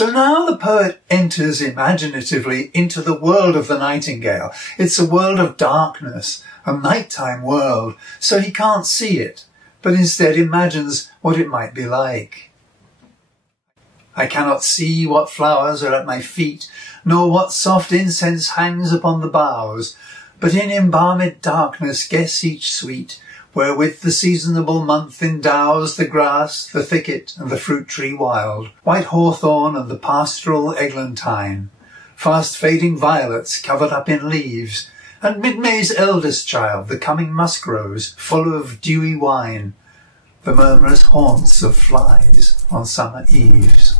So now the poet enters imaginatively into the world of the nightingale. It's a world of darkness, a nighttime world, so he can't see it, but instead imagines what it might be like. I cannot see what flowers are at my feet, nor what soft incense hangs upon the boughs, but in embalmed darkness guess each sweet, wherewith the seasonable month endows the grass, the thicket, and the fruit tree wild, white hawthorn and the pastoral eglantine, fast fading violets covered up in leaves, and mid-May's eldest child, the coming musk rose, full of dewy wine, the murmurous haunts of flies on summer eves.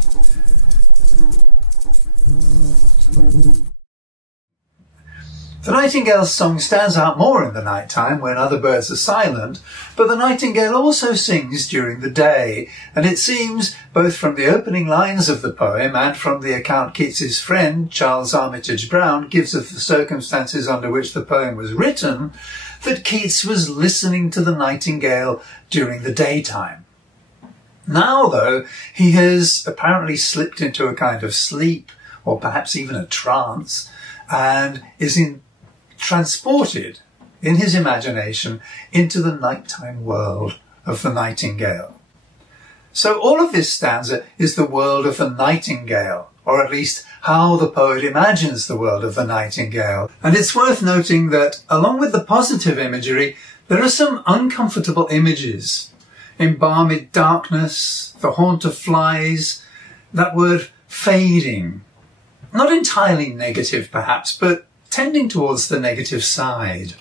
The nightingale's song stands out more in the night time when other birds are silent, but the nightingale also sings during the day, and it seems, both from the opening lines of the poem and from the account Keats's friend, Charles Armitage Brown, gives of the circumstances under which the poem was written, that Keats was listening to the nightingale during the daytime. Now, though, he has apparently slipped into a kind of sleep, or perhaps even a trance, and is transported in his imagination into the nighttime world of the nightingale. So all of this stanza is the world of the nightingale, or at least how the poet imagines the world of the nightingale. And it's worth noting that along with the positive imagery, there are some uncomfortable images. Embalmed darkness, the haunt of flies, that word fading. Not entirely negative perhaps, but tending towards the negative side.